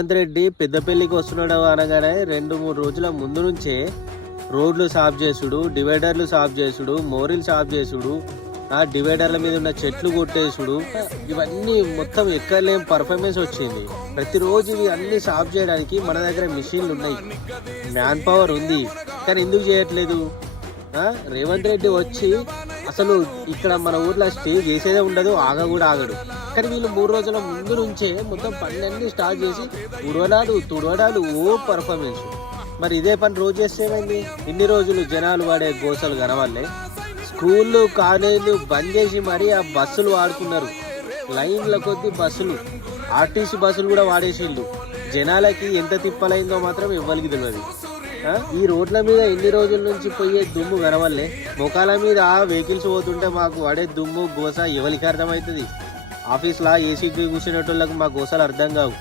రేవంత్ రెడ్డి పెద్దపల్లికి వస్తున్నాడు అనగానే 2-3 రోజుల ముందు నుంచే రోడ్లు సాఫ్ చేసుడు, డివైడర్లు సాఫ్ చేసుడు, మోరీలు సాఫ్ చేసుడు, ఆ డివైడర్ల మీద ఉన్న చెట్లు కొట్టేసుడు, ఇవన్నీ మొత్తం ఎక్కలేం పర్ఫార్మెన్స్ వచ్చింది. ప్రతిరోజు ఇవి అన్ని సాఫ్ చేయడానికి మన దగ్గర మిషన్లు ఉన్నాయి, మ్యాన్ పవర్ ఉంది, కానీ ఎందుకు చేయట్లేదు? రేవంత్ రెడ్డి వచ్చి అసలు ఇక్కడ మన ఊర్లో స్టే చేసేదే ఉండదు, కూడా ఆగడు. కానీ వీళ్ళు 3 రోజుల ముందు నుంచే మొత్తం పనులన్నీ స్టార్ట్ చేసి తుడవడాలు ఓ పర్ఫార్మెన్స్. మరి ఇదే పని రోజు చేస్తే ఏమైంది? ఇన్ని రోజులు జనాలు వాడే గోసలు కనవాళ్ళే. స్కూళ్ళు కాలేజీలు బంద్ చేసి మరీ ఆ బస్సులు వాడుకున్నారు, లైన్ల కొద్ది బస్సులు, ఆర్టీసీ బస్సులు కూడా వాడేసిండు. జనాలకి ఎంత తిప్పలైందో మాత్రం ఎవ్వరికి తెలియదు. ఈ రోడ్ల మీద ఎన్ని రోజుల నుంచి పోయే దుమ్ము కనవల్లే. ముఖాల మీద వెహికల్స్ పోతుంటే మాకు వాడే దుమ్ము గోస ఎవరికి అర్థమవుతుంది? ఆఫీస్లో ఏసీకి కూర్చునేటోళ్ళకి మా గోసలు అర్థం కావు.